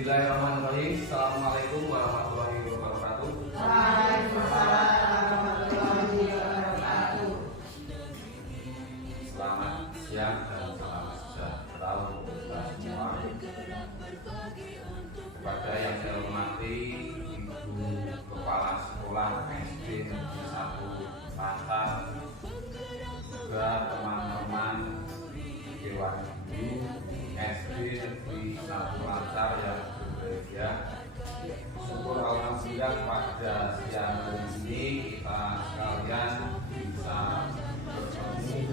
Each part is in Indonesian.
Bismillahirrahmanirrahim. Assalamualaikum warahmatullahi wabarakatuh. Waalaikumsalam warahmatullahi wabarakatuh. Selamat siang dan salam sejahtera untuk kita semua. Kepada yang saya hormati Ibu Kepala Sekolah SD Negeri 1 Lancar, juga teman-teman Dewan Guru SD Negeri 1 Lancar yang berbahagia. Syukur alhamdulillah pada siang hari ini kita sekalian bisa bertemu di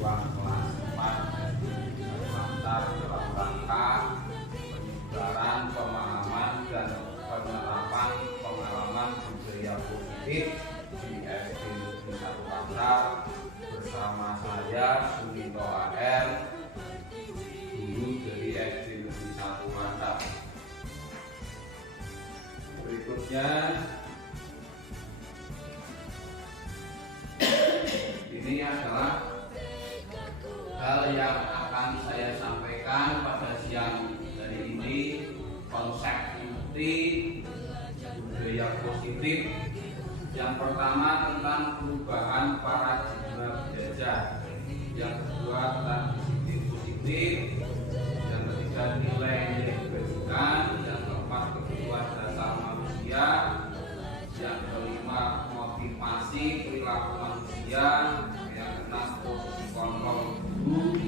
ruang kelas 4 SD Negeri 1 Lancar dalam rangka penyebaran pemahaman dan penerapan pengalaman budaya positif di SD Negeri 1 Lancar bersama saya Suminto AR, guru dari SD Negeri 1 Lancar. Berikutnya ini adalah hal yang akan saya sampaikan pada siang hari ini, konsep inti budaya positif. Yang pertama tentang perubahan paradigma belajar, yang kedua tentang disiplin positif, yang ketiga nilai-nilai kebajikan, yang keempat kebutuhan dasar manusia, yang kelima motivasi perilaku manusia, yang keenam posisi kontrol guru,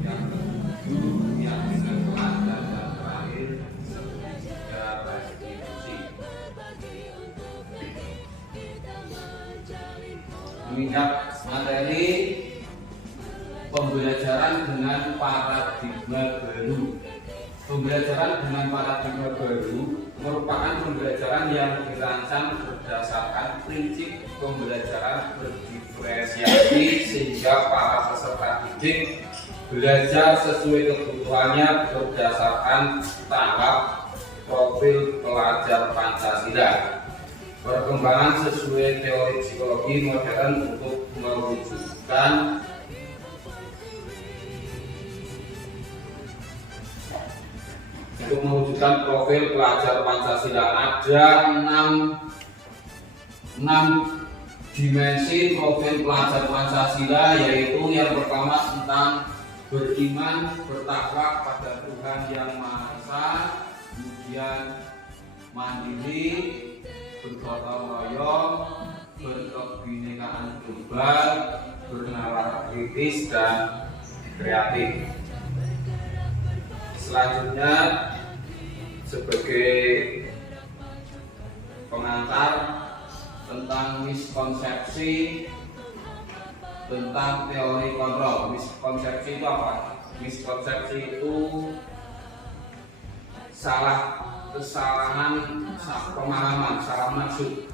yang ketujuh keyakinan teladan, dan terakhir segitiga restitusi. Mengingat materi pembelajaran dengan paradigma baru. Pembelajaran dengan paradigma baru merupakan pembelajaran yang dirancang berdasarkan prinsip pembelajaran berdiferensiasi sehingga para peserta didik belajar sesuai kebutuhannya berdasarkan tahap profil pelajar Pancasila. Perkembangan sesuai teori psikologi modern untuk mewujudkan profil pelajar Pancasila. Ada 6 dimensi profil pelajar Pancasila, yaitu yang pertama tentang beriman, bertakwa pada Tuhan Yang Maha Esa, kemudian mandiri, bergotong royong, berkebinekaan global, bernalar kritis dan kreatif. Selanjutnya sebagai pengantar tentang miskonsepsi tentang teori kontrol. Miskonsepsi itu apa? Miskonsepsi itu kesalahan pemahaman, salah maksud.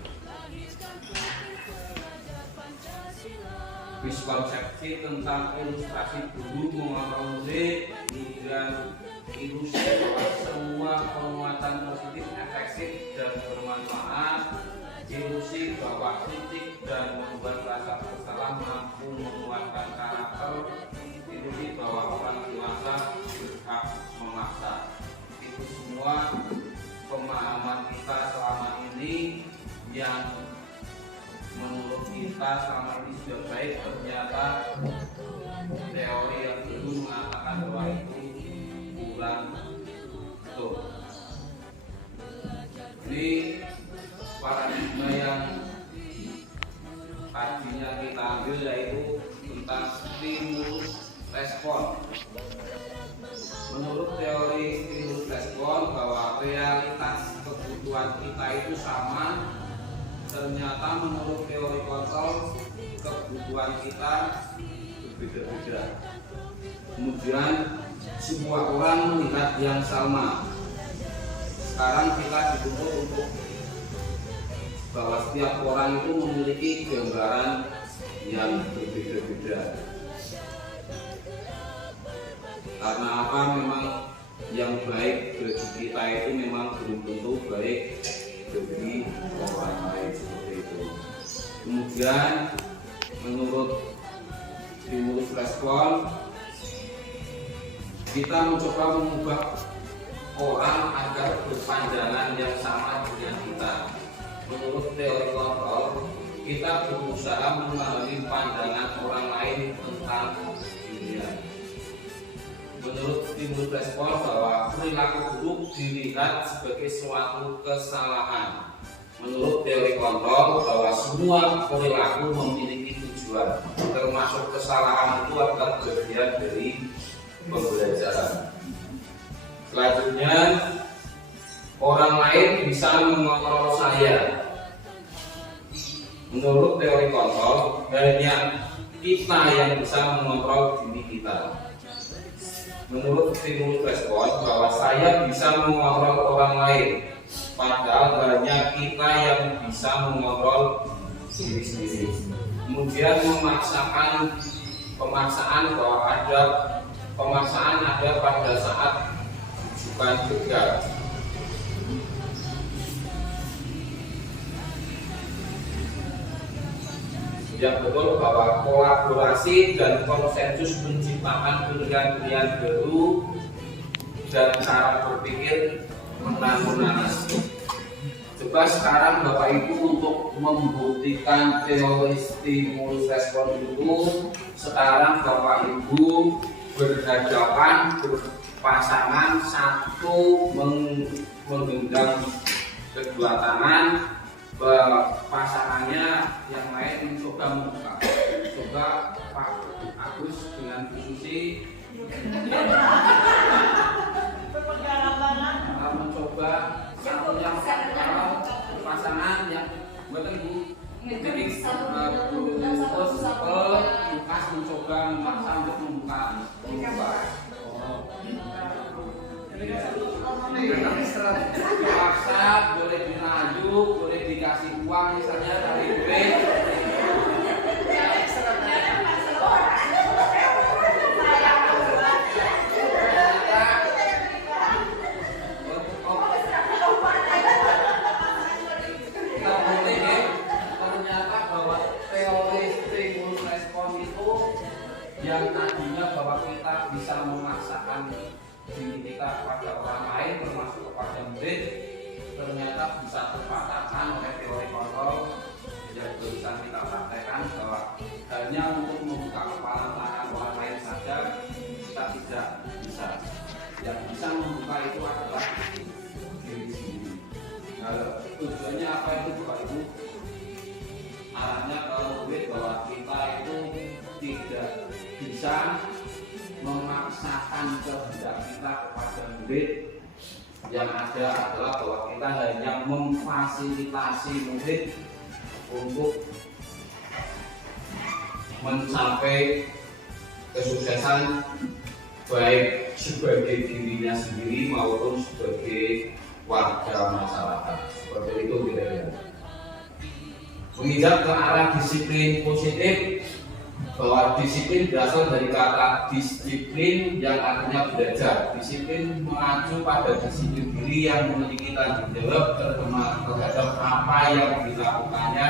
Miskonsepsi tentang ilustrasi guru mengontrol murid, kemudian ilusi bahwa semua penguatan positif efektif dan bermanfaat, ilusi bahwa kritik dan membuat rasa bersalah mampu menguatkan karakter, ilusi bahwa orang dewasa berhak memaksa. Itu semua pemahaman kita selama ini yang menurut kita selama ini sudah baik, ternyata teori yang dulu mengatakan bahwa itu kurang betul. Ini paradigma yang tadinya kita ambil yaitu tentang stimulus respon. Menurut teori stimulus respon bahwa realitas kebutuhan kita itu sama, ternyata menurut teori kontrol kebutuhan kita berbeda-beda. Kemudian semua orang melihat yang sama. Sekarang kita dituntut untuk bahwa setiap orang itu memiliki gambaran yang berbeda-beda. Karena apa? Memang yang baik bagi kita itu memang belum tentu baik bagi orang lain, seperti itu. Kemudian menurut stimulus respon, kita mencoba mengubah orang agar berpandangan yang sama dengan kita. Menurut teori kontrol, kita berusaha memahami pandangan orang lain tentang dunia. Menurut stimulus respon bahwa perilaku buruk dilihat sebagai suatu kesalahan. Menurut teori kontrol bahwa semua perilaku memiliki tujuan, termasuk kesalahan itu adalah bagian dari pembelajaran. Selanjutnya, orang lain bisa mengontrol saya. Menurut teori kontrol, hanya kita yang bisa mengontrol diri kita. Menurut stimulus respon bahwa saya bisa mengontrol orang lain, padahal hanya kita yang bisa mengontrol diri sendiri. Kemudian pemaksaan bahwa pemaksaan ada pada saat bukan juga. Yang betul bahwa kolaborasi dan konsensus menciptakan pilihan-pilihan baru dan cara berpikir menanas. Coba sekarang Bapak Ibu untuk membuktikan teori stimulus respon itu, sekarang Bapak Ibu berhadapan berpasangan, satu menggenggam kedua tangan, pasangannya yang lain mencoba membuka. Coba Pak Agus dengan Bu Susi mencoba satunya pasangan yang buatan Bu. Jadi Lukas mencoba memaksa untuk membuka. Dipaksa, boleh dirajuk, boleh dikasih uang misalnya dari duit. Ternyata bahwa teori stimulus respon itu yang tadinya bahwa kita bisa memaksakan diri kita kepada orang lain termasuk kepada murid, ternyata bisa terpatahkan oleh teori kontrol yang barusan kita praktekkan bahwa hanya untuk membuka kepala tangan orang lain saja kita tidak bisa. Yang bisa membuka itu adalah diri sendiri. Nah, tujuannya apa itu Bapak Ibu? Arahnya ke murid bahwa kita itu tidak bisa memaksakan kehendak kita kepada murid. Yang ada adalah bahwa kita hanya memfasilitasi murid untuk mencapai kesuksesan baik sebagai dirinya sendiri maupun sebagai warga masyarakat. Seperti itu kira-kira. Menginjak ke arah disiplin positif, bahwa disiplin berasal dari kata disiplin yang artinya belajar. Disiplin mengacu pada disiplin diri yang memiliki tanggung jawab terhadap apa yang dilakukannya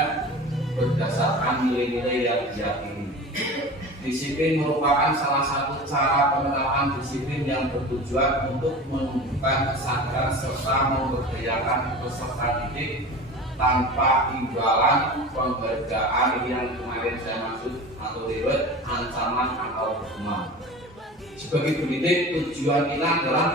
berdasarkan nilai-nilai yang diyakini. Disiplin merupakan salah satu cara penerapan disiplin yang bertujuan untuk menumbuhkan kesadaran serta memberdayakan peserta didik tanpa imbalan penghargaan yang kemarin saya maksud atau lewat ancaman atau hukuman. Sebagai pendidik, tujuan kita adalah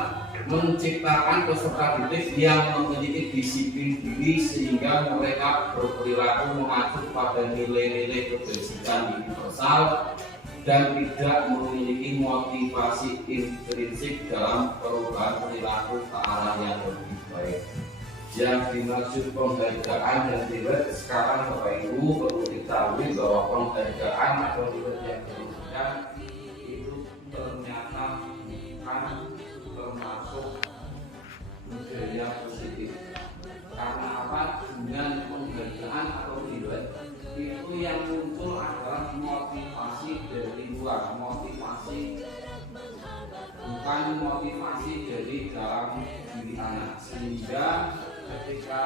menciptakan peserta didik yang memiliki disiplin diri sehingga mereka berperilaku mengacu pada nilai-nilai kebajikan universal dan tidak memiliki motivasi intrinsik dalam perubahan perilaku ke arah yang lebih baik. Yang dimaksud penghargaan dan reward sekarang Bapak Ibu perlu diketahui bahwa penghargaan atau reward yang diberikan itu ternyata bukan termasuk budaya positif. Karena apa? Dengan penghargaan atau reward itu yang muncul adalah motivasi dari luar, motivasi bukan motivasi dari dalam diri anak, sehingga ketika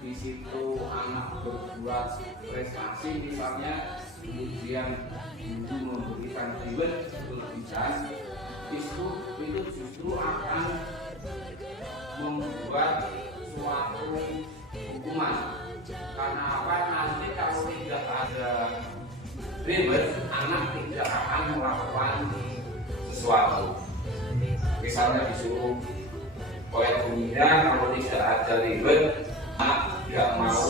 di situ anak berbuat prestasi misalnya, kemudian guru memberikan reward berlebihan, itu justru akan membuat suatu hukuman. Karena apa? Nanti kalau tidak ada ribet, anak tidak akan melakukan sesuatu. Misalnya disuruh oleh gurunya, kalau tidak ada ribet, anak tidak mau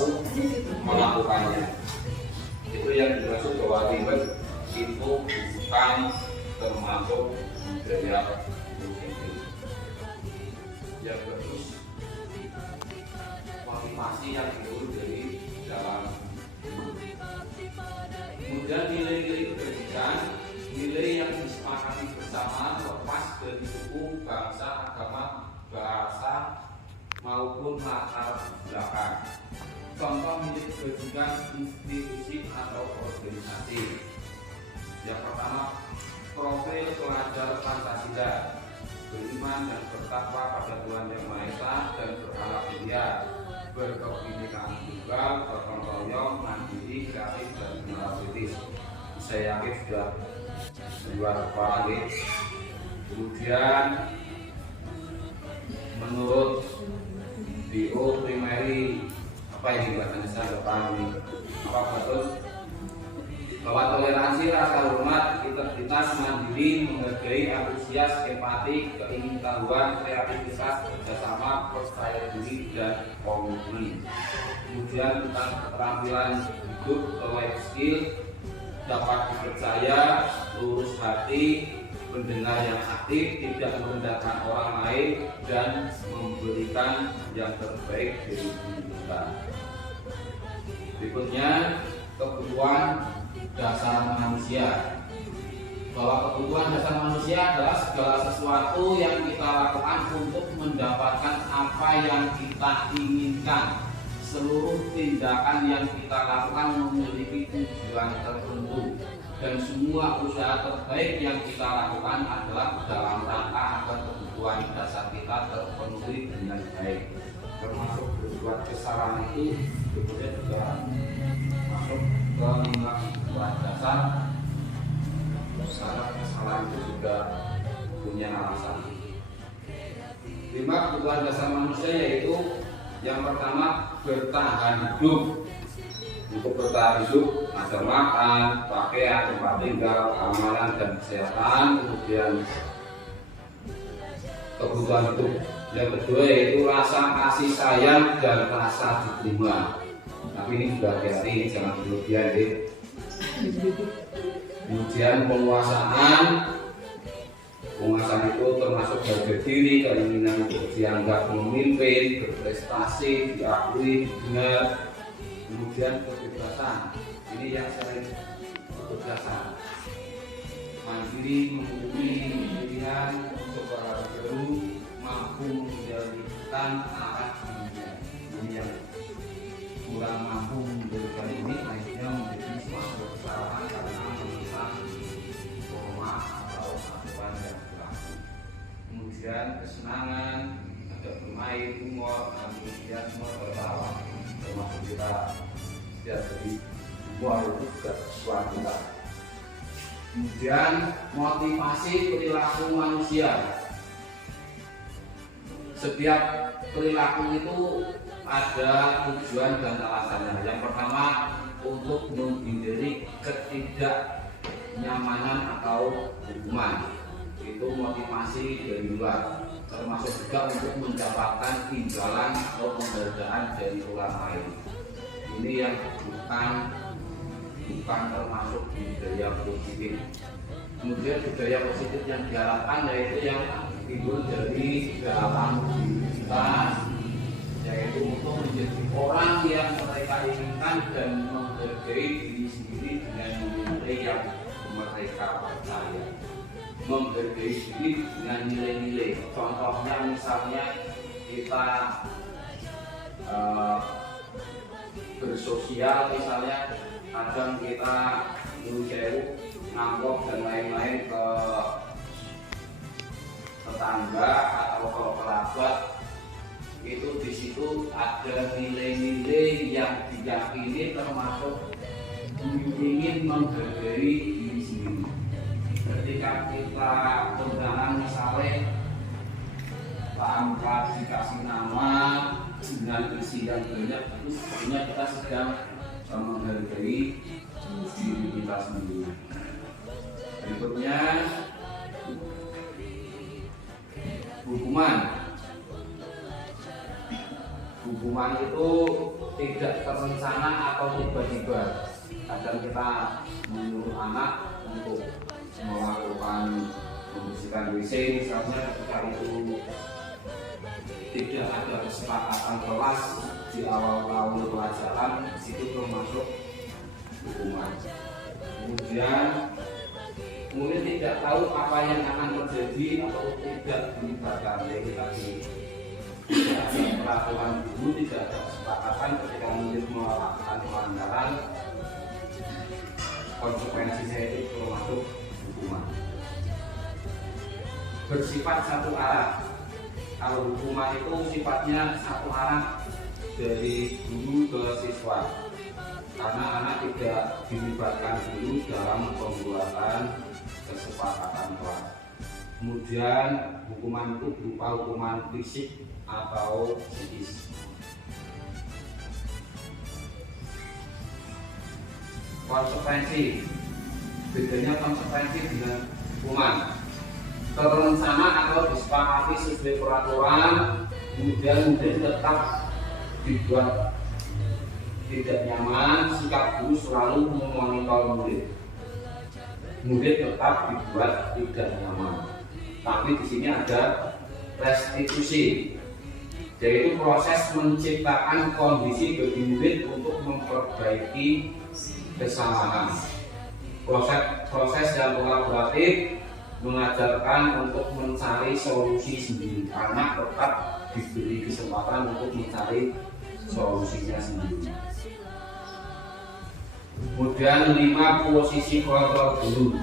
melakukannya. Itu yang dimaksud bahwa ribet itu bukan termasuk budaya positif. Yang bagus, motivasi yang timbul dari dalam. Kemudian nilai-nilai kebajikan, nilai yang disepakati bersama lepas dari suku, bangsa, agama, bahasa maupun latar belakang. Contoh nilai kebajikan institusi atau organisasi. Yang pertama, profil pelajar Pancasila, beriman dan bertakwa pada Tuhan Yang Maha Esa dan berakhlak mulia, berkebinekaan tunggal, bergotong royong, mandiri, kreatif dan kritis. Saya yakin sudah luar kepala. Kemudian menurut BO primary, apa yang dibahas saya depan ini, apa betul bahwa toleransi, rasa hormat, integritas, mandiri, menghargai, antusias, empati, keingintahuan, kreativitas, kerjasama, percaya diri, dan komitmen. Kemudian tentang keterampilan hidup, life skill, dapat dipercaya, lurus hati, pendengar yang aktif, tidak merendahkan orang lain, dan memberikan yang terbaik dari diri kita. Berikutnya, kebutuhan dasar manusia. Bahwa kebutuhan dasar manusia adalah segala sesuatu yang kita lakukan untuk mendapatkan apa yang kita inginkan. Seluruh tindakan yang kita lakukan memiliki tujuan tertentu, dan semua usaha terbaik yang kita lakukan adalah dalam rangka agar kebutuhan dasar kita terpenuhi dengan baik. Termasuk berbuat kesalahan itu kemudian juga masuk ke 5 kebutuhan dasar. Karena kesalahan itu juga punya alasan. 5 kebutuhan dasar manusia yaitu yang pertama, bertahan hidup. Untuk bertahan hidup ada makan, pakaian, tempat tinggal, keamanan dan kesehatan. Kemudian kebutuhan hidup yang kedua yaitu rasa kasih sayang dan rasa diterima. Tapi ini sudah hati-hati, jangan berlebihan ya. Kemudian penguasaan itu termasuk harga diri, keinginan untuk dianggap memimpin, berprestasi, diakui, didengar. Kemudian kebebasan, ini yang sering kebebasan, mandiri, menghubungi pilihan, mencoba hal baru, mampu mengendalikan arah dunia. Ini yang kurang mampu mengendalikan ini akhirnya menjadi suatu kesalahan karena menemukan norma atau aturan yang berlaku. Kemudian kesenangan, ada bermain, humor, antusiasme, tertawa, termasuk kita jadi humor itu juga sesuatu kita. Kemudian motivasi perilaku manusia. Setiap perilaku itu ada tujuan dan alasannya. Yang pertama, untuk menghindari ketidaknyamanan atau hukuman. Itu motivasi dari luar. Termasuk juga untuk mendapatkan imbalan atau penghargaan dari orang lain. Ini yang bukan termasuk budaya positif. Kemudian budaya positif yang diharapkan yaitu yang timbul dari dalam diri kita, yaitu untuk menjadi orang yang mereka inginkan dan menghargai diri sendiri dengan nilai yang mereka percaya. Menghargai diri dengan nilai-nilai. Contohnya misalnya kita bersosial, misalnya kadang kita nyuruh nangkop dan lain-lain ke tetangga atau ke kerabat, itu di situ ada nilai-nilai yang diyakini termasuk ingin menghargai diri sendiri. Ketika kita undangan misalnya tanpa dikasih nama dengan isi yang banyak, itu sebenarnya kita sedang menghargai diri kita sendiri. Berikutnya hukuman. Hukuman itu tidak terencana atau tiba-tiba. Kadang kita menyuruh anak untuk melakukan membersihkan WC misalnya, ketika itu tidak ada kesepakatan kelas di awal tahun pelajaran, itu termasuk hukuman. Kemudian murid tidak tahu apa yang akan terjadi atau tidak dilibatkan, yaitu tadi tidak ada peraturan guru, tidak ada kesepakatan ketika murid melakukan pelanggaran, konsekuensinya itu termasuk hukuman. Bersifat satu arah. Kalau hukuman itu sifatnya satu arah dari guru ke siswa, karena anak tidak dilibatkan dulu dalam pembuatan kesepakatan kelas. Kemudian hukuman itu berupa hukuman fisik atau psikis. Konsekuensi. Bedanya konsekuensi dengan hukuman. Terencana atau disepakati sesuai peraturan, kemudian tetap dibuat tidak nyaman, sikap guru selalu memonitor murid. Murid tetap dibuat tidak nyaman. Tapi di sini ada restitusi, yaitu proses menciptakan kondisi bagi murid untuk memperbaiki kesalahan. Proses yang kolaboratif mengajarkan untuk mencari solusi sendiri. Anak tetap diberi kesempatan untuk mencari solusinya sendiri. Kemudian 5 posisi kontrol guru.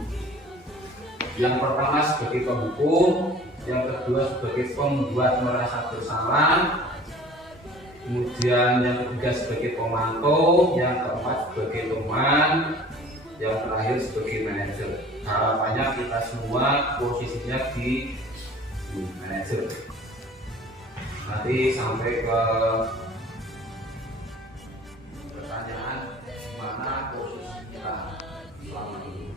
Yang pertama sebagai penghukum, yang kedua sebagai pembuat merasa bersalah, kemudian yang ketiga sebagai pemantau, yang keempat sebagai teman, yang terakhir sebagai manajer. Harapannya kita semua posisinya di manajer. Nanti sampai ke pertanyaan mana posisi kita selama ini.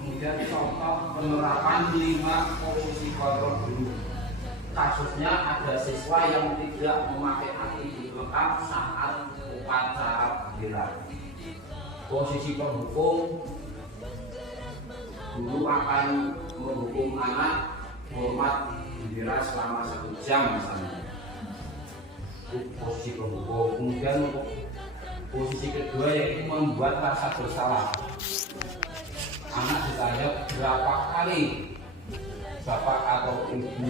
Kemudian contoh penerapan 5 posisi kontrol guru. Kasusnya ada siswa yang tidak memakai atribut lengkap saat upacara bendera. Posisi penghukum, guru akan menghukum anak hormat bendera selama 1 jam misalnya. Itu posisi penghukum. Kemudian untuk posisi kedua yaitu membuat rasa bersalah. Anak ditanya berapa kali bapak atau ibu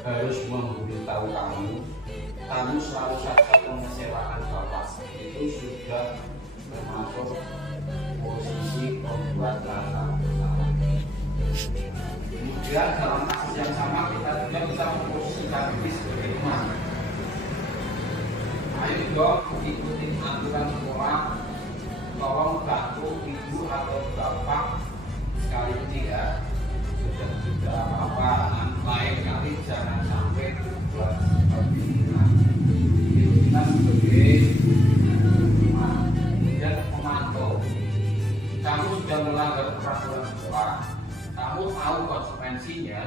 harus memberitahu kamu selalu saja mengecewakan bapak. Itu sudah termasuk posisi membuat rasa bersalah. Kemudian dalam kasus yang sama kita juga bisa memposisikan diri sebagai teman. Ayo dong ikuti aturan sekolah, tolong bantu ibu atau bapak sekali ini ya. Sudah tidak apa-apa, lain kali jangan sampai berbuat seperti ini. Itu kita sebagai teman. Dan pemantau, kamu sudah melanggar peraturan sekolah, kamu tahu konsekuensinya.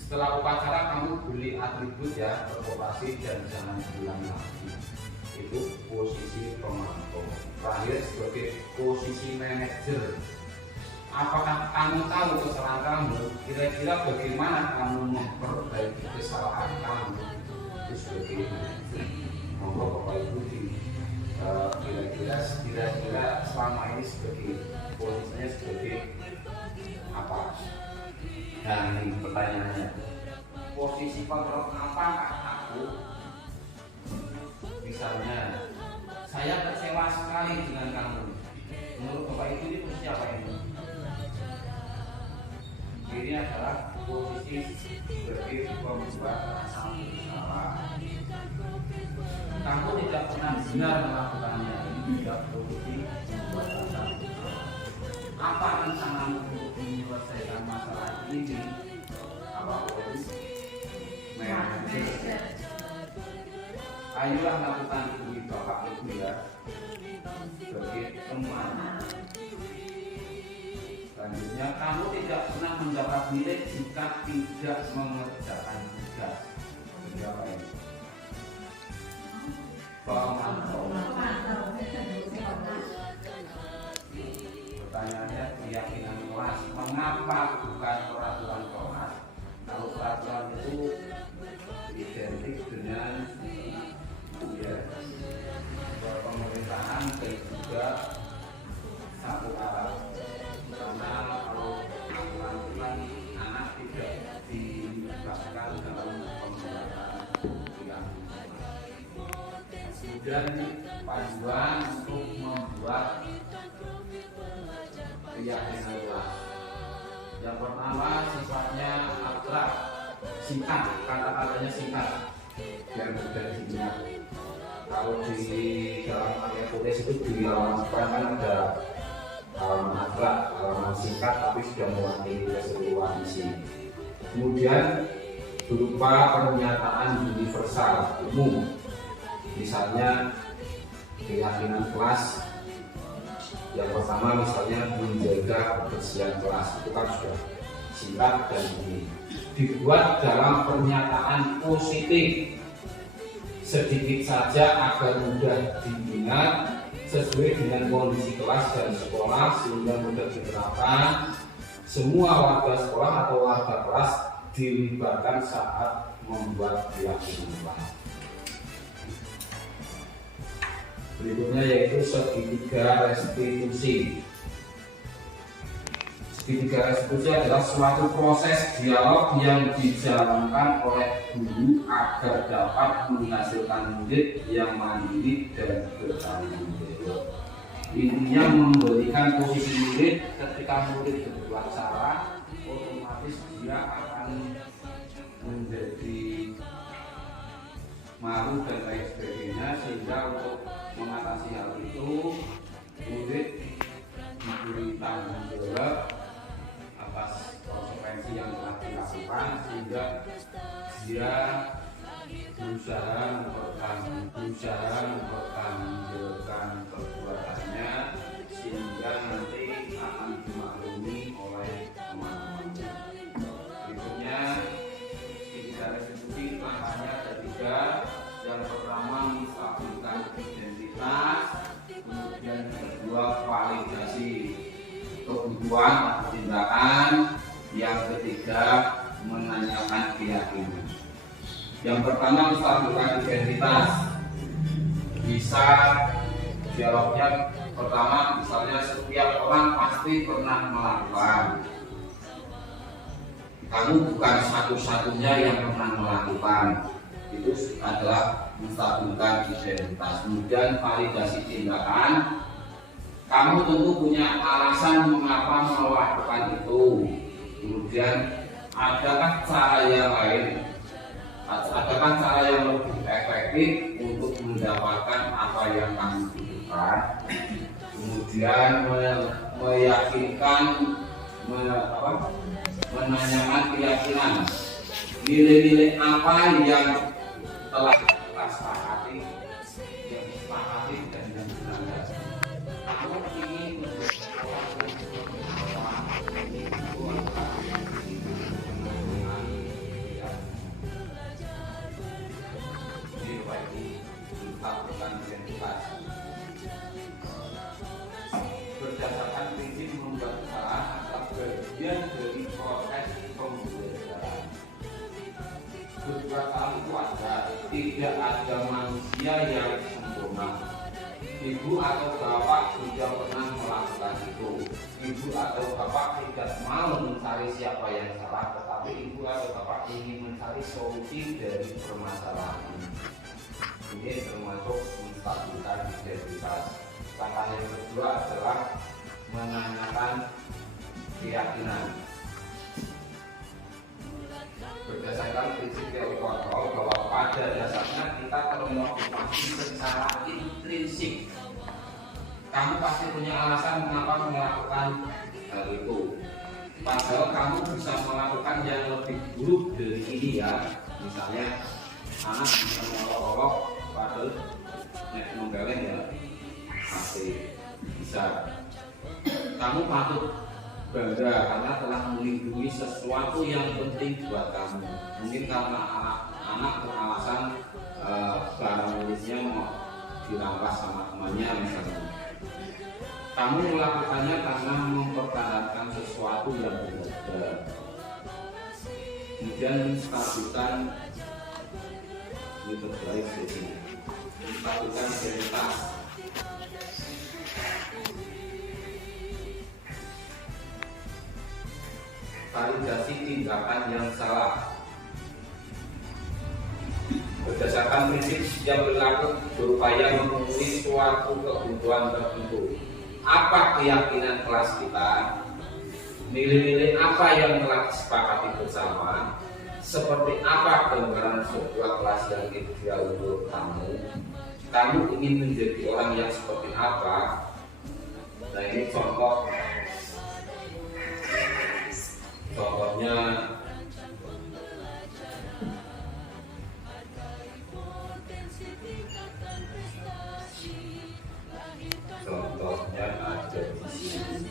Setelah upacara kamu beli atribut ya, berkooperasi dan jangan diulangi lagi. Itu posisi pemantau. Terakhir sebagai posisi manajer. Apakah kamu tahu kesalahan kamu? Kira-kira bagaimana kamu memperbaiki kesalahan kamu? Itu sebagai manajer. Monggo Bapak Ibu kira-kira selama ini sebagai posisinya sebagai apa? Nah ini pertanyaannya, posisi kontrol apakah aku? Misalnya, saya kecewa sekali dengan kamu. Menurut Bapak Ibu ini posisi apa ini? Ini adalah posisi sebagai pembuat rasa bersalah. Kamu tidak pernah benar melakukannya. Ini juga posisi membuat rasa bersalah. Apa rencanamu untuk menyelesaikan masalah ini? Apa manajer. Ayolah lakukan bagi bapak ibu ya, sebagai teman. Selanjutnya, kamu tidak pernah mendapat nilai jika tidak mengerjakan tugas. Jadi apa ini? Pemantau. Pertanyaannya, keyakinan kelas. Mengapa bukan peraturan kelas? Kalau peraturan itu identik dengan pemerintahan dan juga satu arah. Karena kalau aturan itu kan anak tidak dilibatkan dalam pemerintahan yang kemudian panduan untuk membuat keyakinan kelas. Yang pertama sifatnya abstrak, singkat, kata-katanya singkat dan mudah diingat. Kalau di dalam karya tulis itu di halaman depan kan ada halaman abstrak, halaman singkat tapi sudah mewakili keseluruhan isi. Kemudian berupa pernyataan universal umum, misalnya keyakinan kelas. Yang pertama misalnya menjaga kebersihan kelas, itu kan sudah singkat dan ini dibuat dalam pernyataan positif sedikit saja agar mudah diingat sesuai dengan kondisi kelas dan sekolah sehingga mudah diterapkan. Semua warga sekolah atau warga kelas dilibatkan saat membuat keyakinan kelas. Berikutnya yaitu segitiga restitusi. Segitiga restitusi adalah suatu proses dialog yang dijalankan oleh guru agar dapat menghasilkan murid yang mandiri dan bertanggung jawab. Intinya memberikan posisi murid. Ketika murid berbuat salah, otomatis dia akan menjadi malu dan lain sebagainya, sehingga untuk mengatasi hal itu murid diberi tanggung jawab atas konsekuensi yang telah dilakukan, sehingga dia berusaha mempertanggungjawabkan perbuatannya sehingga nanti akan dimaklumi oleh teman-teman. Berikutnya kita restitusi langkahnya ada 3. Yang pertama menstabilkan identitas, kemudian kedua validasi kebutuhan atau tindakan, yang ketiga menanyakan keyakinan. Yang pertama menstabilkan identitas, bisa dialognya pertama misalnya setiap orang pasti pernah melakukan. Kamu bukan satu-satunya yang pernah melakukan. Itu adalah menstabilkan identitas. Kemudian validasi tindakan, kamu tentu punya alasan mengapa melakukan itu. Kemudian adakah cara yang lain, adakah cara yang lebih efektif untuk mendapatkan apa yang kamu butuhkan. Kemudian meyakinkan, menanyakan keyakinan, nilai-nilai apa yang telah kita sepakati, yang disepakati dan yang dilanggar. Kamu ingin berdasarkan prinsip membuat kesalahan adalah bagian dari proses pembelajaran. Berbuat salah itu ada, tidak ada manusia yang sempurna. Ibu atau bapak juga pernah melakukan itu. Ibu atau bapak tidak mau mencari siapa yang salah, tetapi ibu atau bapak ingin mencari solusi dari permasalahan ini. Ini termasuk menstabilkan identitas. Langkah yang kedua adalah menanyakan keyakinan. Berdasarkan prinsip teori kontrol bahwa pada dasarnya kita termotivasi secara intrinsik. Kamu pasti punya alasan mengapa melakukan hal itu. Padahal kamu bisa melakukan yang lebih buruk dari ini ya. Misalnya anak bisa ngolok-ngolok padahal nek nonggeleng ya masih bisa. Kamu patut bangga karena telah melindungi sesuatu yang penting buat kamu. Mungkin karena anak beralasan barang miliknya mau dirampas sama temannya misalnya. Kamu melakukannya karena mempertahankan sesuatu yang berharga. Kemudian stabilkan ini terbaik di sini. Stabilkan identitas. Validasi tindakan yang salah. Berdasarkan prinsip setiap perilaku berupaya memenuhi suatu kebutuhan tertentu. Apa keyakinan kelas kita? Nilai-nilai apa yang telah disepakati bersama? Seperti apa gambaran sebuah kelas yang ideal untuk kamu? Kamu ingin menjadi orang yang seperti apa? Nah ini contohnya ada di sini.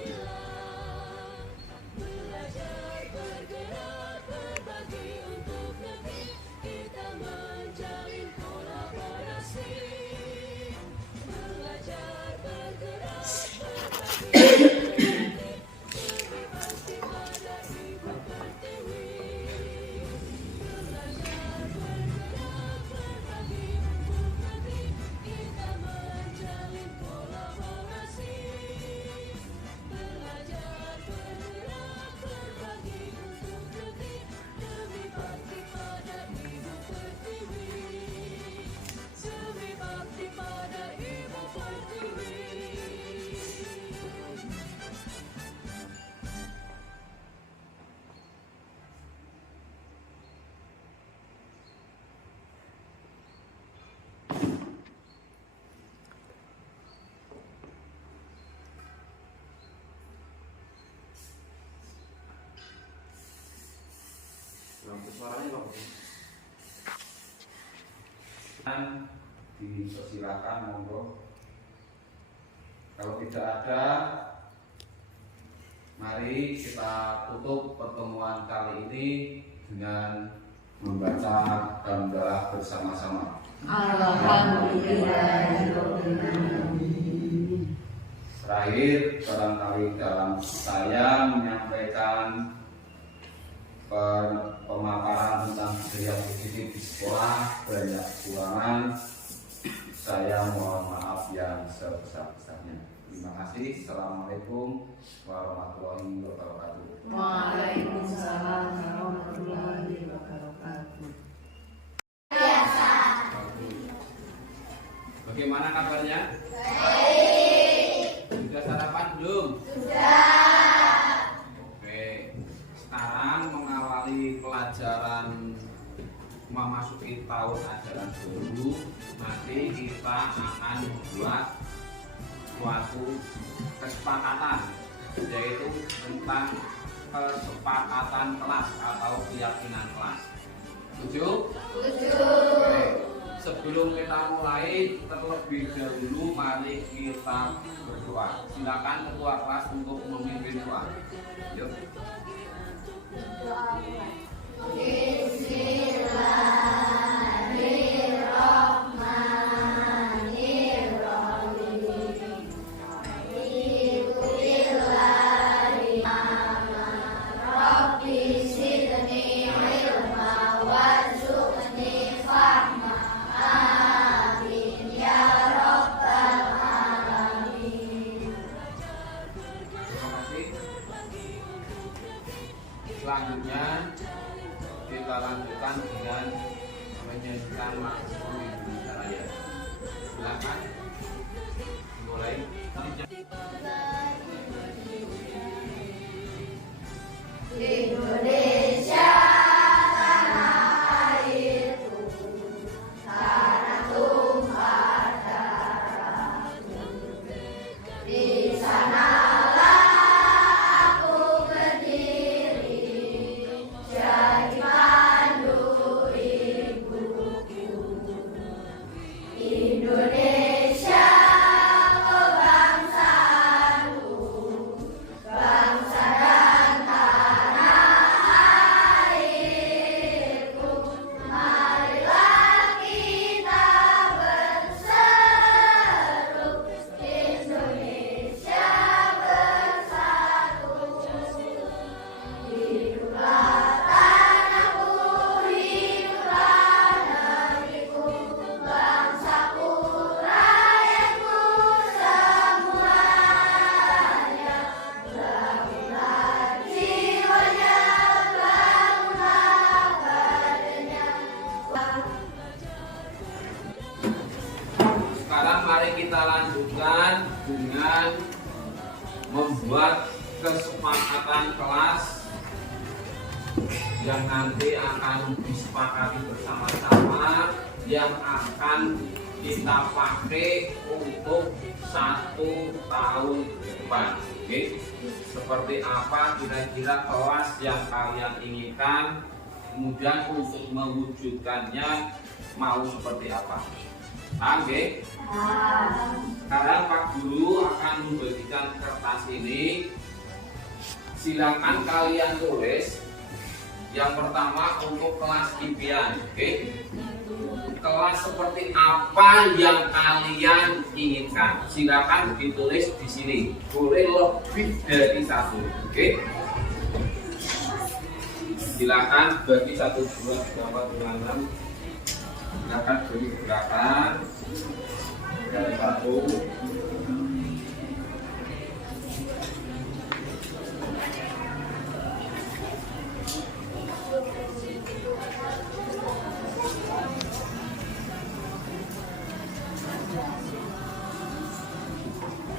Suaranya bagus. Dan dipersilakan monggo. Kalau tidak ada, mari kita tutup pertemuan kali ini dengan membaca hamdalah bersama-sama. Alhamdulillahirobbilalamin. Terakhir, barangkali dalam saya menyampaikan pemaparan tentang budaya positif di sekolah banyak kekurangan, saya mohon maaf yang sebesar-besarnya. Terima kasih. Assalamualaikum warahmatullahi wabarakatuh. Waalaikumsalam warahmatullahi wabarakatuh. Bagaimana kabarnya? Baik. Sudah sarapan belum? Sudah. Sekarang mengawali pelajaran memasuki tahun ajaran baru, nanti kita akan membuat suatu kesepakatan, yaitu tentang kesepakatan kelas atau keyakinan kelas. Setuju? Setuju. Sebelum kita mulai, terlebih dahulu mari kita berdoa. Silakan ketua kelas untuk memimpin doa. Yuk. Selanjutnya kita lanjutkan dengan menyanyikan makhluk Indonesia Raya. Silakan mulai. Indonesia tanah airku, tanah tumpah darahku. Di sanalah aku berdiri, jadi pandu mari kita lanjutkan dengan membuat kesepakatan kelas yang nanti akan disepakati bersama-sama, yang akan kita pakai untuk 1 tahun depan. Oke, seperti apa kira-kira kelas yang kalian inginkan, kemudian untuk mewujudkannya mau seperti apa? Oke, sekarang Pak Guru akan membagikan kertas ini. Silakan kalian tulis. Yang pertama untuk kelas impian, oke? Kelas seperti apa yang kalian inginkan? Silakan ditulis di sini. Boleh lebih dari 1, oke? Silakan bagi 1, 2, 3, 4, 5, 6. Silakan beri gerakan dari 1.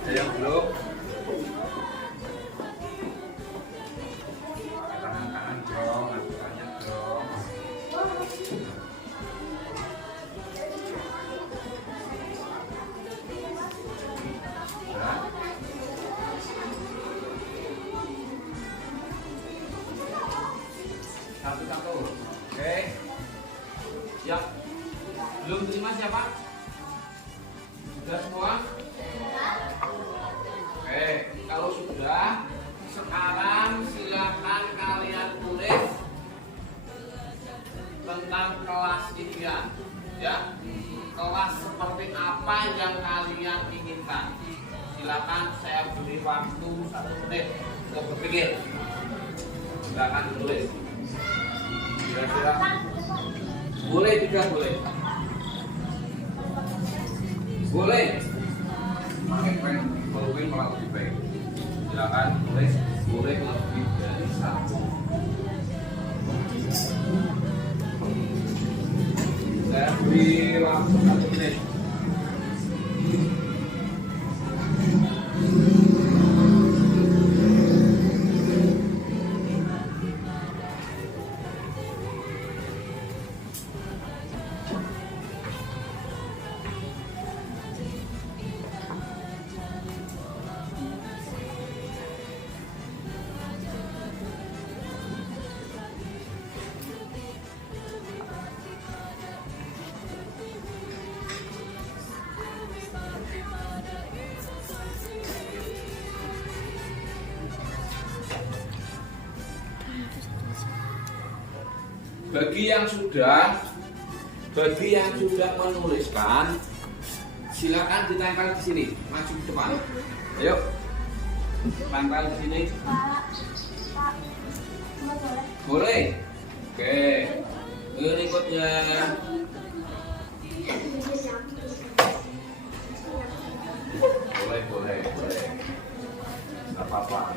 Ada yang belum? Tangan kanan dong, lakukannya dong. Nah. Satu-satu, oke. Siap. Belum terima siapa? Sudah semua? Oke, kalau sudah, sekarang silakan kalian tulis tentang kelas impian, ya. Kelas seperti apa yang kalian inginkan? Silakan saya beri waktu 1 menit untuk berpikir. Silakan tulis. Kira-kira boleh juga boleh. Boleh. Pakai pen, kalau pen malah lebih baik. Silakan tulis, boleh lebih dari 1. Saya beri waktu 1 menit. Bagi yang sudah menuliskan, silakan ditempel di sini, maju ke depan. Ayo, tempel di sini. Boleh. Oke, berikutnya. Boleh. Gak apa-apa.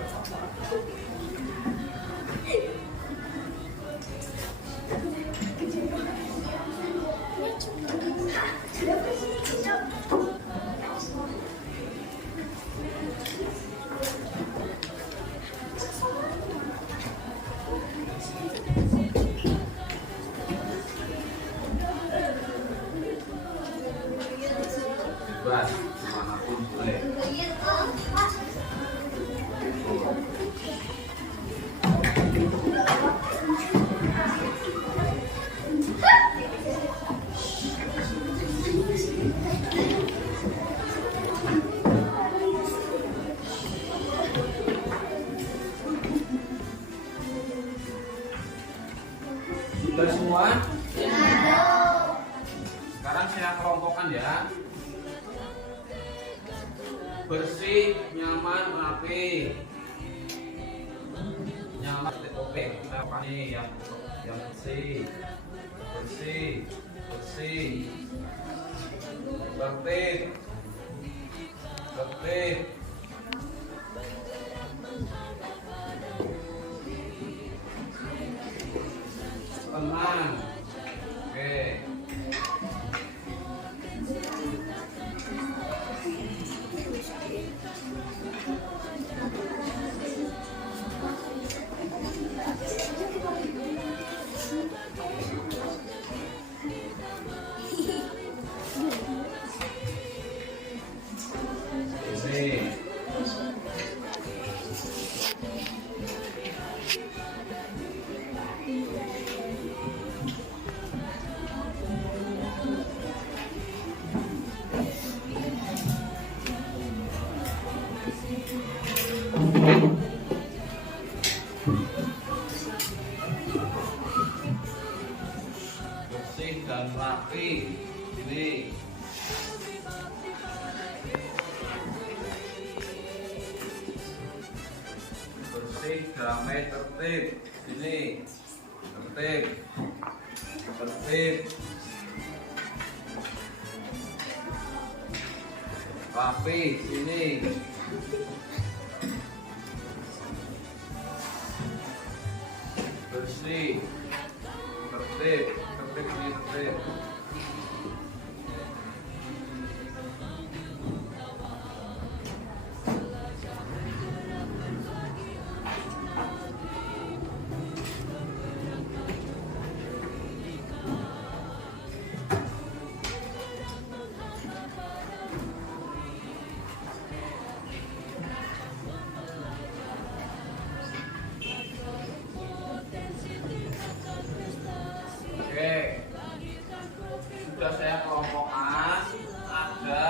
Bebas, dimanapun boleh. Sudah semua? Sekarang saya kelompokkan ya. Bersih, nyaman, rapi. Nyaman, oke. Kita pakai yang bersih. Tertib. Tenang. Oke. damai tertib. Sini tertib, tertib, rapi. Sini bersih, tertib, tertib. Ini tertib. Oke, sudah saya kelompokkan, ada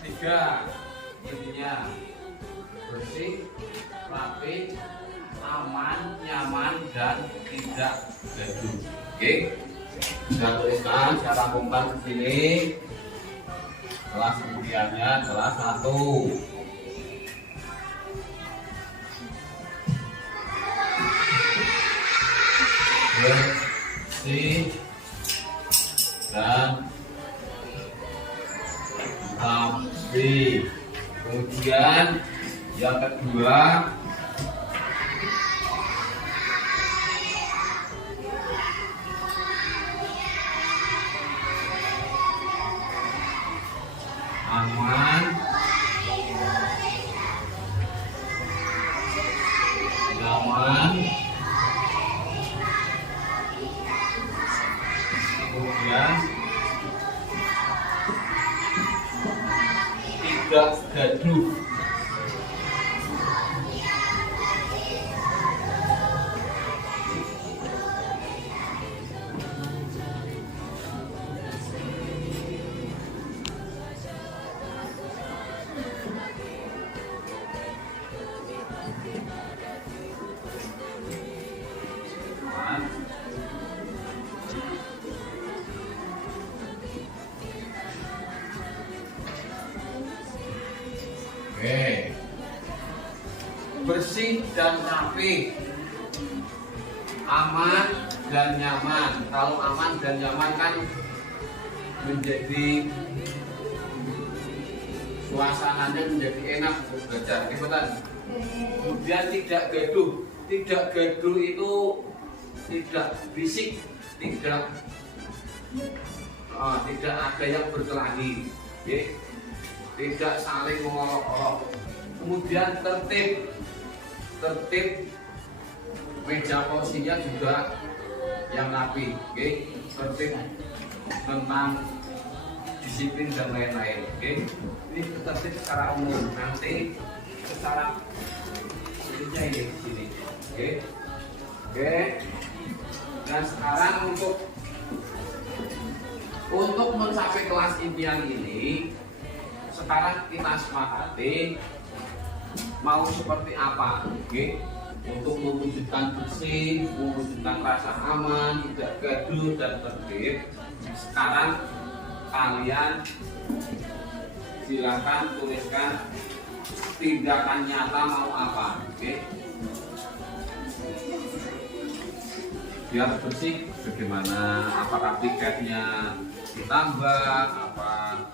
3 intinya: bersih, rapi, aman, nyaman, dan tidak gaduh. Oke, saya tuliskan, saya rangkumkan ke sini. Kelas kemudiannya adalah 1. Bersih dan rapi. Kemudian yang kedua, aman, nyaman, kemudian tidak gaduh. Oke, bersih dan rapi, aman dan nyaman. Kalau aman dan nyaman kan menjadi suasananya menjadi enak untuk belajar. Kemudian tidak gaduh. Tidak gaduh itu tidak berisik, tidak ada yang berkelahi. Oke? Tidak saling mengolok-olok. Kemudian tertib, tertib, meja kursinya juga yang rapi. Oke, tertib, tentang disiplin dan lain-lain. Oke, ini tertib secara umum. Nanti secara ininya ini di sini. Oke, oke. Dan sekarang untuk mencapai kelas impian ini, sekarang kita sepakati mau seperti apa, oke? Untuk mewujudkan bersih, mewujudkan rasa aman, tidak gaduh dan tertib. Sekarang kalian silakan tuliskan tindakan nyata mau apa, oke? Biar bersih bagaimana? Apakah tiketnya ditambah? Apa?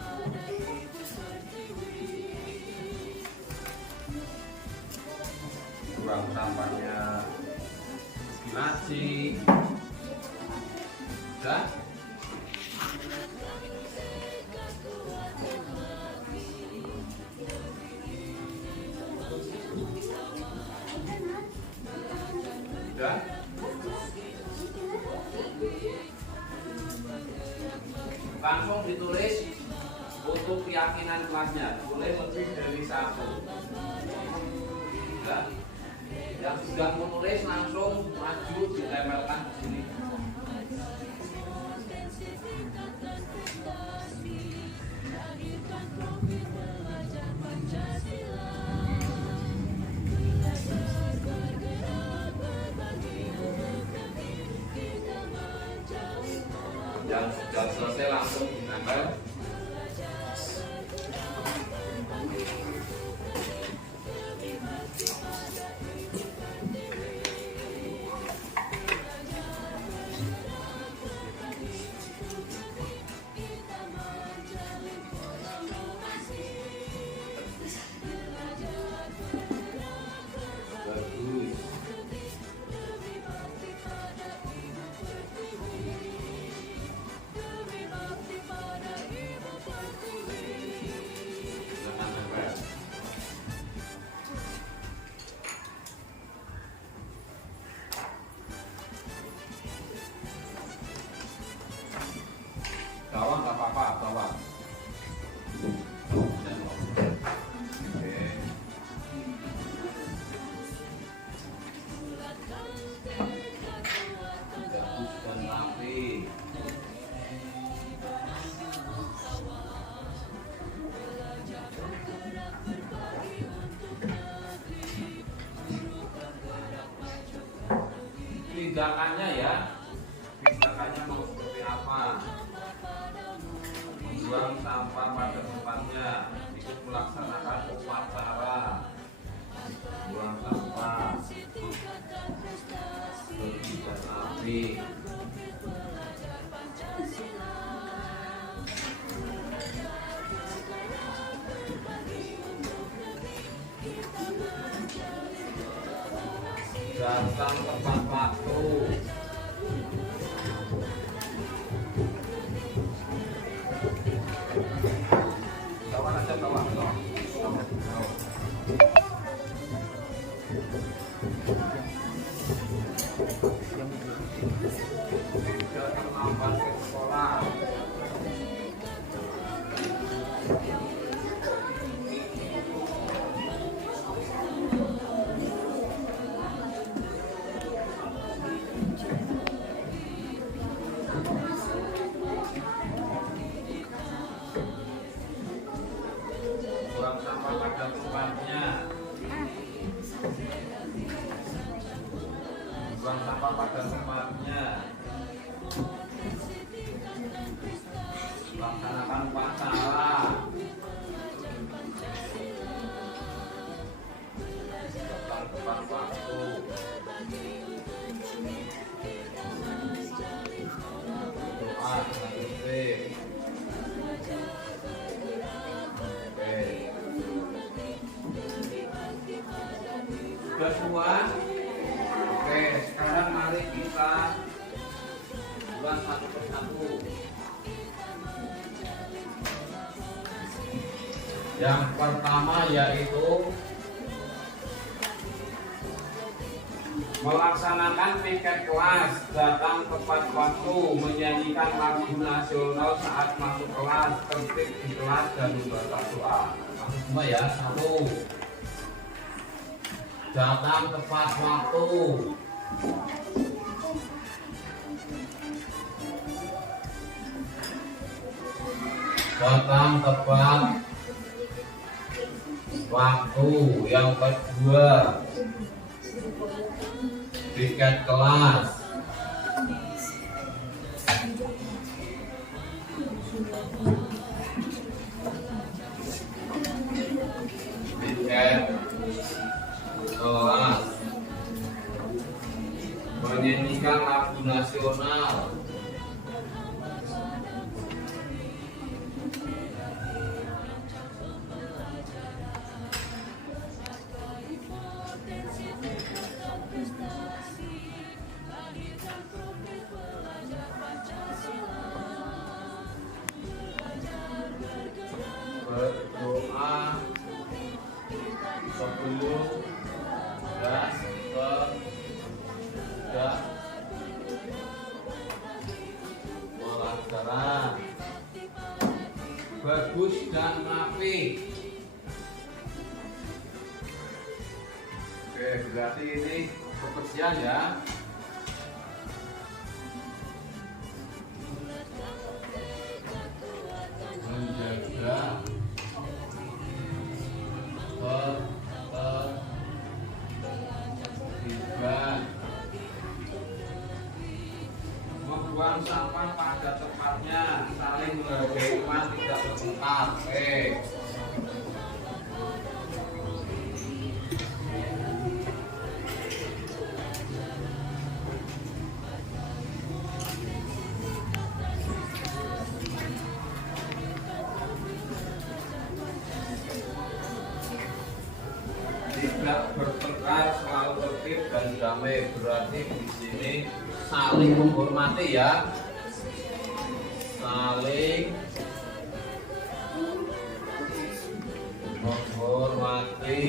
Buang sampahnya nasi, dan langsung ditulis untuk keyakinan kelasnya, boleh lebih dari 1. Ya. Yang sudah menulis langsung maju ditempelkan di sini. Yang sudah selesai langsung ditempel. tindakannya ya, tindakannya mau seperti apa? Membuang sampah pada tempatnya, ikut melaksanakan upacara buang sampah, berbicara api, datang tepat waktu, kawan aja kawan datang lambat ke sekolah, buang sampah pada tempatnya, buang sampah pada tempatnya, laksanakan upacara, datang tepat waktu, doa dengan zikir. Sudah puas? Oke, sekarang mari kita buat satu persatu. Yang pertama yaitu melaksanakan piket kelas, datang tepat waktu, menyanyikan lagu nasional saat masuk kelas, tertib di kelas dan membaca doa. Masuk semua ya, satu. Datang tepat waktu. Datang tepat waktu. Yang kedua, piket kelas. Piket kelas, menyanyikan lagu nasional. Berdoa sebelum dan sesudah melaksanakan bagus dan rapi. Oke, berarti ini kebersihan ya. Menjaga ketertiban, membuang sampah pada tempatnya, saling menghargai teman, tidak bertengkar. Tidak bertengkar, selalu tertib dan damai. Berarti di sini saling menghormati ya, saling menghormati.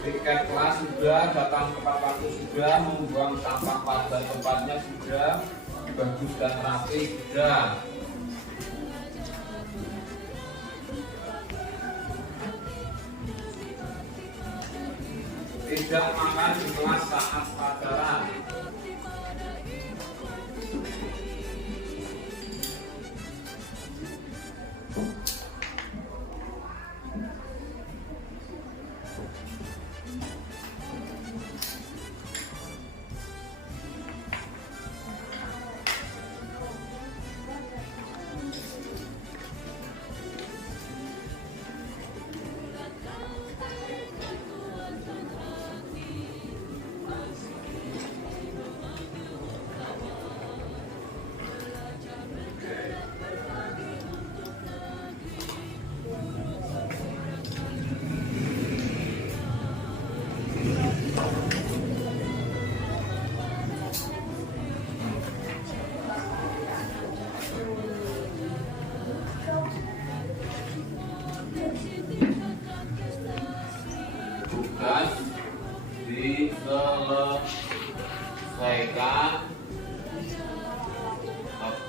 Piket kelas sudah, datang tepat waktu sudah, membuang sampah pada tempatnya sudah, bagus dan rapi sudah. Tidak makan di kelas saat pelajaran.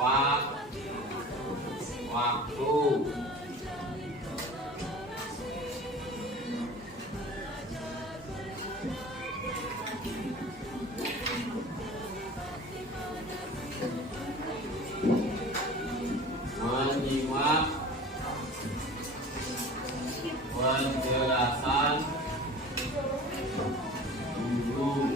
tepat waktu. Menyimak penjelasan guru.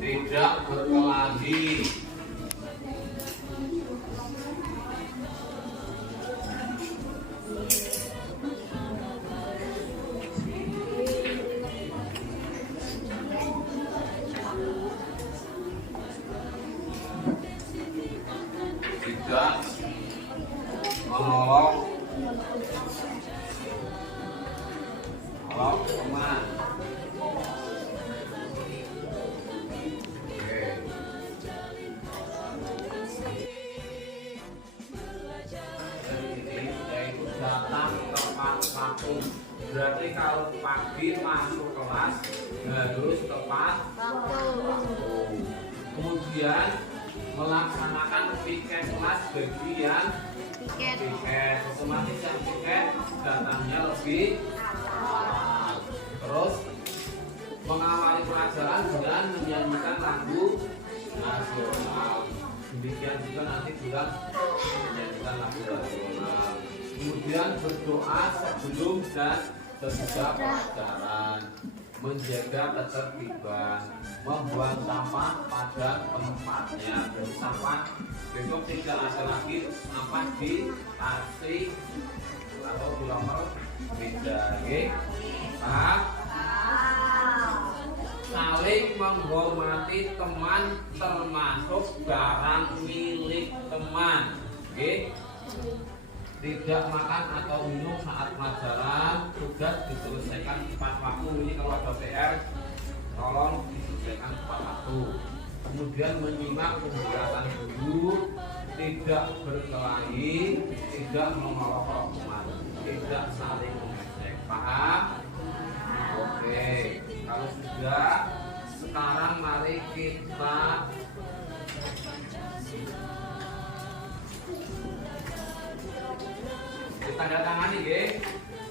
Tidak berkelahi. Tidak menolong teman. Oke. Yaitu datang tepat waktu. Berarti kalau pagi masuk kelas harus tepat waktu. Kemudian melaksanakan piket kelas bagian piket, otomatis yang piket datangnya lebih awal. Terus mengawali pelajaran dengan menyanyikan lagu nasional. Demikian juga nanti juga menyanyikan lagu nasional. Kemudian berdoa sebelum dan sesudah pelajaran, menjaga ketertiban, membuang sampah pada tempatnya. Dan sampah besok tidak ada lagi sampah di tasik atau di nomor beda. Saling menghormati teman termasuk barang milik teman. Tidak makan atau minum saat pelajaran, tugas diselesaikan tepat waktu. Ini kalau ada PR tolong diselesaikan tepat waktu. Kemudian menyimak penjelasan guru, tidak berkelahi, tidak mengolok-olok teman, tidak saling mengejek. Paham? Oke, kalau sudah, sekarang mari kita tanda tangan nih,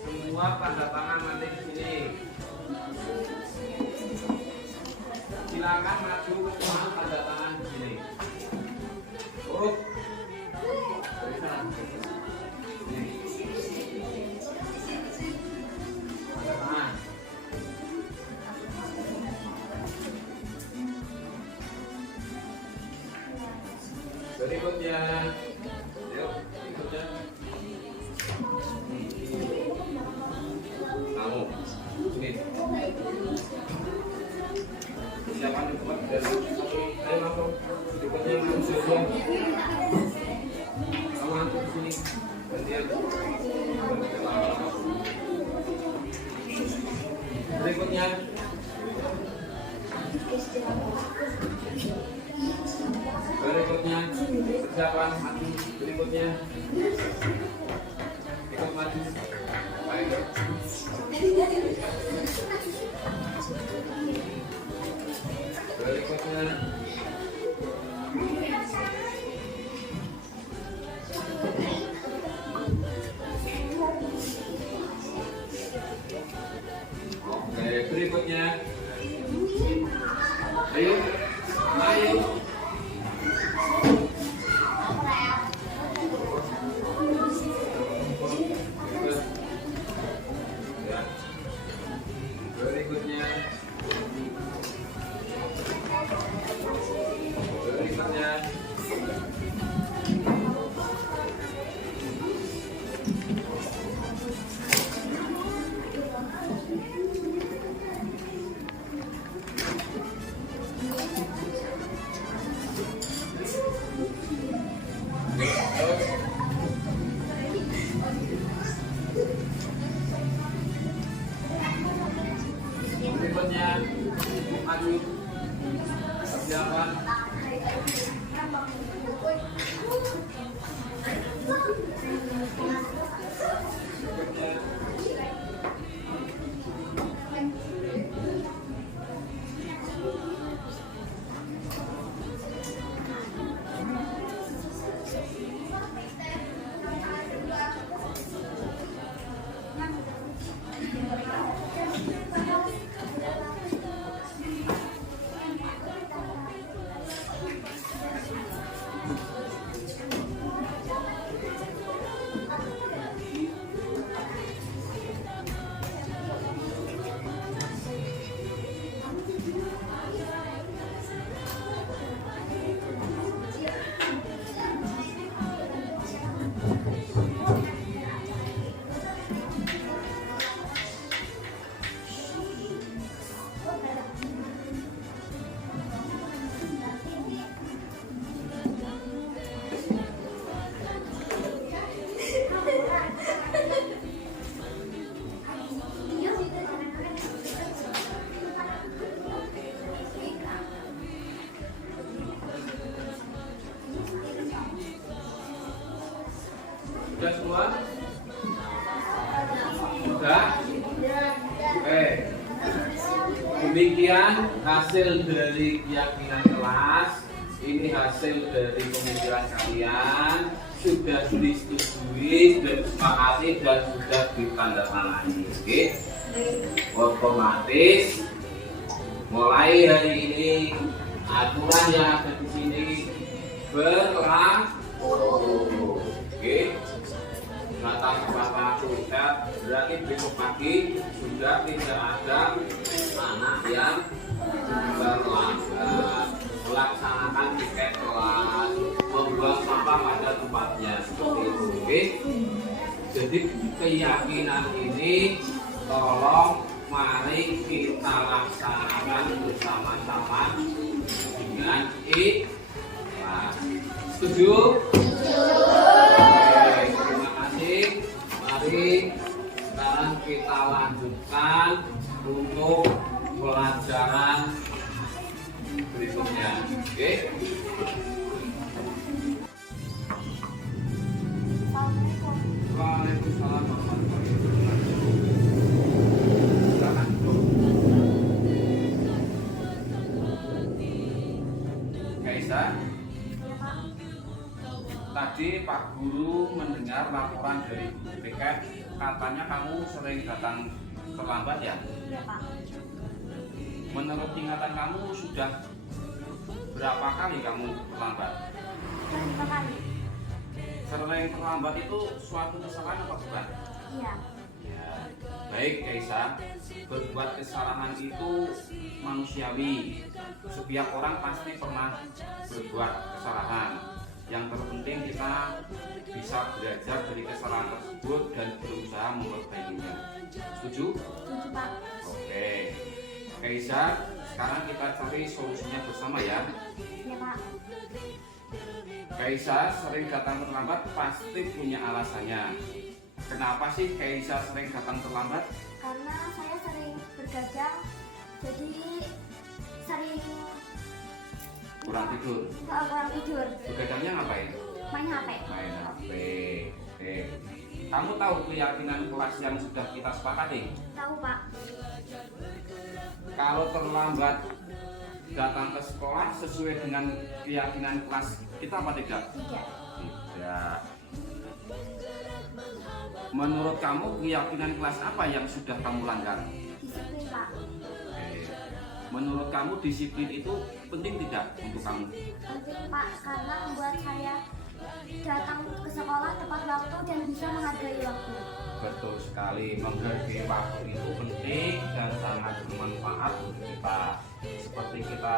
semua tanda tangan nanti di sini. Silakan maju ke depan, tanda tangan di sini. Tanda tangan. Berikutnya, yuk berikutnya. Kamu ini siapa nih buat dari ayo langsung berikutnya yang sudah kamu langsung sini gantian. Berikutnya persiapan maju. Berikutnya ikut maju. Baik. Berikutnya oke, berikutnya ayo berikutnya maju. Persiapan Sudah semua? Sudah? Oke. Demikian hasil dari keyakinan kelas. Ini hasil dari pemikiran kalian. Sudah disetujui, sudah disepakati dan sudah ditandatangani. Oke? Otomatis mulai hari ini aturan yang ada di sini berlaku. Oke? Datang Bapak Ustaz, berarti besok pagi sudah tidak ada anak yang terlambat. Melaksanakan tiket kelas, membuang sampah pada tempatnya seperti itu. Oke? Jadi keyakinan ini tolong mari kita laksanakan bersama-sama dengan ikhlas. Setuju? Mari sekarang kita lanjutkan untuk pelajaran berikutnya. Oke? Waalaikumsalam warahmatullahi wabarakatuh. Silakan. Kaisa, tadi Pak Guru mendengar laporan dari Bu Beket, katanya kamu sering datang terlambat ya? Iya, Pak. Menurut ingatan kamu sudah berapa kali kamu terlambat? 5 kali. Sering terlambat itu suatu kesalahan apa bukan? Iya. Ya. Baik Kaisa, berbuat kesalahan itu manusiawi. Setiap orang pasti pernah berbuat kesalahan. Yang terpenting kita bisa belajar dari kesalahan tersebut dan berusaha memperbaikinya. Setuju? Setuju, Pak. Oke. Kaisa, sekarang kita cari solusinya bersama ya. Iya, Pak. Kaisa sering datang terlambat pasti punya alasannya. Kenapa sih Kaisa sering datang terlambat? Karena saya sering bergadang, jadi sering Kurang tidur. kurang tidur. Begadangnya ngapain? Main HP. Main HP. Oke. Kamu tahu keyakinan kelas yang sudah kita sepakati? Tahu, Pak. Kalau terlambat datang ke sekolah sesuai dengan keyakinan kelas kita apa tidak? Tidak. Tidak. Menurut kamu keyakinan kelas apa yang sudah kamu langgar? Disiplin, Pak. Oke. Menurut kamu disiplin itu penting tidak untuk kamu? Penting, Pak, karena membuat saya datang ke sekolah tepat waktu dan bisa menghargai waktu. Betul sekali, menghargai waktu itu penting dan sangat bermanfaat untuk kita. Seperti kita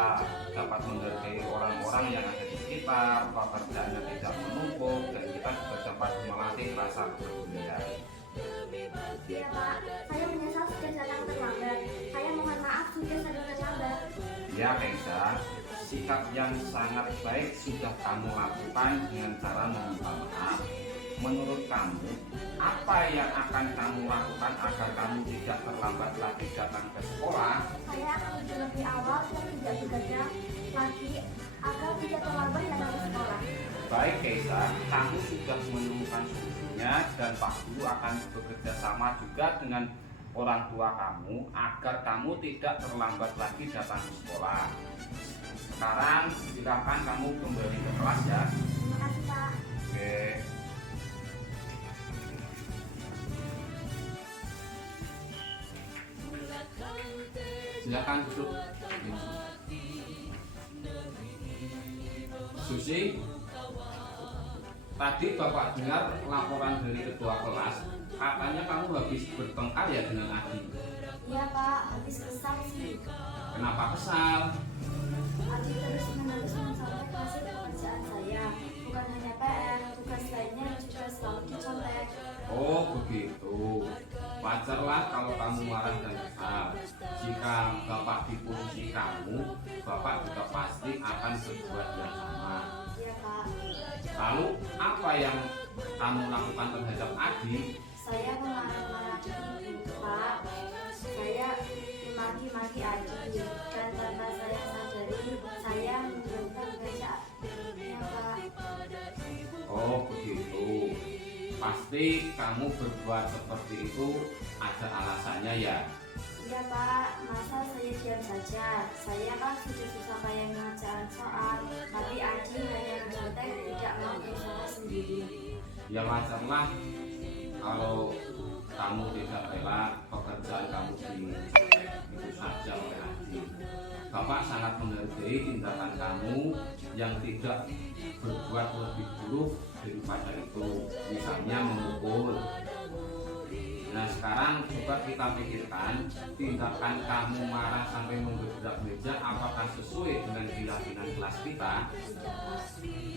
dapat menghargai orang-orang yang ada di sekitar, pekerjaannya tidak menumpuk, dan kita juga dapat melatih rasa kepedulian. Iya, Pak. Saya menyesal sudah datang terlambat. Saya mohon maaf sudah sering terlambat. Ya Kaisa, sikap yang sangat baik sudah kamu lakukan dengan cara meminta maaf. Menurut kamu, apa yang akan kamu lakukan agar kamu tidak terlambat lagi datang ke sekolah? Saya akan tidur lebih awal dan tidak begadang lagi agar tidak terlambat datang ke sekolah. Baik Kaisa, kamu sudah menemukan solusinya dan Pak Guru akan bekerja sama juga dengan orang tua kamu agar kamu tidak terlambat lagi datang ke sekolah. Sekarang silakan kamu kembali ke kelas ya. Terima kasih, Pak. Oke. Silakan duduk. Susi, tadi Bapak dengar laporan dari ketua kelas, katanya kamu habis bertengkar ya dengan Adi. Iya Pak, habis kesal sih. Kenapa kesal? Adi terus menerus mencontek hasil pekerjaan saya. Bukan hanya PR, tugas lainnya juga selalu dicontek. Oh begitu. Wajarlah kalau kamu marah dan kesal. Jika Bapak di posisi kamu, Bapak juga pasti akan berbuat yang sama. Iya Pak. Lalu apa yang kamu lakukan terhadap Adi? Saya memarah-marahi ibu Pak. Saya memaki-maki Adi dan tanpa saya sadari saya memberikan kejahatan Pak. Oh begitu. Pasti kamu berbuat seperti itu ada alasannya ya. Iya Pak, masa saya diam saja? Saya kan sudah susah payah mengerjakan soal, tapi Adi hanya mencontek tidak mau berusaha sendiri. Ya wajarlah kalau kamu tidak rela pekerjaan kamu dicontek itu saja oleh Adi. Bapak sangat menghargai tindakan kamu yang tidak berbuat lebih buruk daripada itu, misalnya memukul. Nah sekarang coba kita pikirkan, tindakan kamu marah sampai menggebrak meja apakah sesuai dengan keyakinan kelas kita?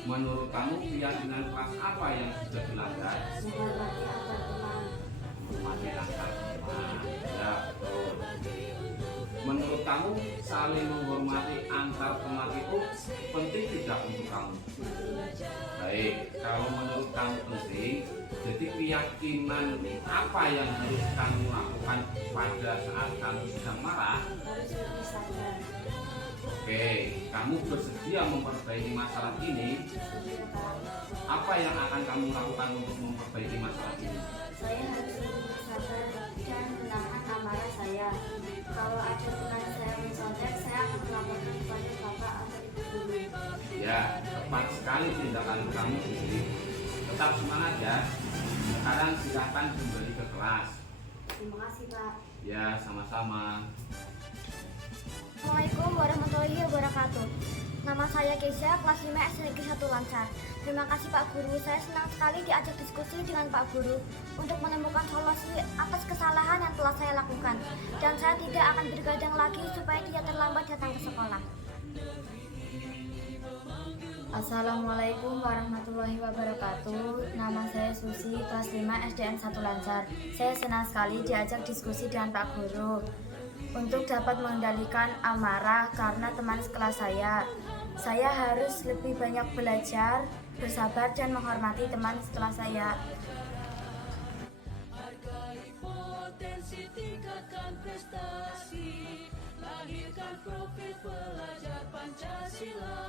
Menurut kamu keyakinan kelas apa yang sudah dilanggar? Menghormati antar teman. Menghormati antar teman. Ya betul. Menurut kamu saling menghormati antar teman itu penting tidak untuk kamu? Baik, kalau menurut kamu penting, jadi keyakinan apa yang harus kamu lakukan pada saat kamu sedang marah? Harus lebih sabar. Oke, kamu bersedia memperbaiki masalah ini? Iya Pak. Apa yang akan kamu lakukan untuk memperbaiki masalah ini? Saya harus lebih sabar dan menahan amarah saya. Kalau ada teman saya mencontek, saya akan melaporkan kepada Bapak atau Ibu Guru. Ya, tepat sekali tindakan kamu di sini. Tetap semangat ya. Sekarang silakan kembali ke kelas. Terima kasih Pak. Ya, sama-sama. Assalamualaikum warahmatullahi wabarakatuh. Nama saya Keisha, kelas 5 SD Negeri 1 Lancar. Terima kasih Pak Guru, saya senang sekali diajak diskusi dengan Pak Guru untuk menemukan solusi atas kesalahan yang telah saya lakukan. Dan saya tidak akan bergadang lagi supaya tidak terlambat datang ke sekolah. Assalamualaikum warahmatullahi wabarakatuh. Nama saya Susi, kelas 5 SDN 1 Lancar. Saya senang sekali diajak diskusi dengan Pak Guru untuk dapat mengendalikan amarah karena teman sekelas saya. Saya harus lebih banyak belajar, bersabar dan menghormati teman setelah saya. Hargai potensi, tingkatkan prestasi, lahirkan profil pelajar Pancasila.